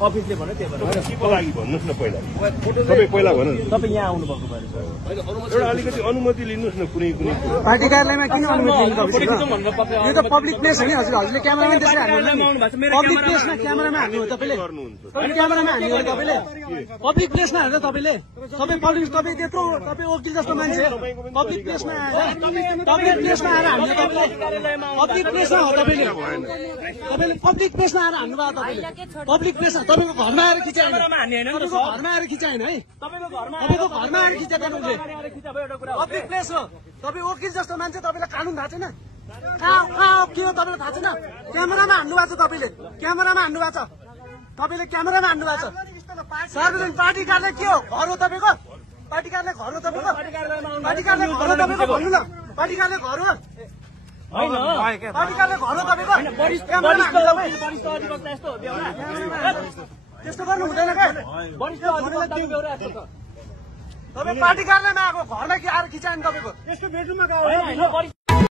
अफिसले भन्यो त्यही भएर के को लागि भन्नुहोस् न पहिला तपाईँ पहिला भन्नुहोस् तपाईँ यहाँ आउनु भएको भएर एउटा अलिकति अनुमति लिनुहोस् न कुनै कुनै पार्टी कार्यालयमा किन अनुमति लिनु तपाईँ यो त पब्लिक प्लेस हो नि हजुर हजुरले क्यामेरामा त्यसरी हाल्नु पब्लिक प्लेसमा क्यामेरामा हाल्नु हो तपाईँले क्यामेरामा हाल्नु हो तपाईँले पब्लिक प्लेसमा हाल्दा तपाईँले तपाईँ त्यत्रो तपाईँ वकिल जस्तो मान्छे पब्लिक प्लेसमा आएर हाल्नु तपाईँले पब्लिक प्लेसमा हो तपाईँले पब्लिक प्लेसमा आएर हान्नु भयो तपाईँले पब्लिक प्लेसमा तपाईँको घरमा आएर खिचाएन तपाईँको घरमा आएर खिचाएन है तपाईँको घरमा आएर खिचाएको पब्लिक प्लेस हो तपाईँ वकिल जस्तो मान्छे तपाईँलाई कानुन थाहा छैन कहाँ के हो तपाईँलाई थाहा छैन क्यामेरामा हान्नु भएको छ तपाईँले क्यामेरामा हान्नु भएको छ तपाईँले क्यामेरामा हान्नु भएको छ सार्वजनिक पार्टी कार्यालय के हो घर हो तपाईँको पार्टी कार्यालय घर हो तपाईँको पार्टी कार्यालय घर हो तपाईँको भन्नु न पार्टी कार्यालय घर हो पार्टी कार्यालय घर हो तपाईँको त्यस्तो गर्नु हुँदैन क्या तपाईँ पार्टी कार्यालयमा आएको घरमा के आएर खिचायो नि तपाईँको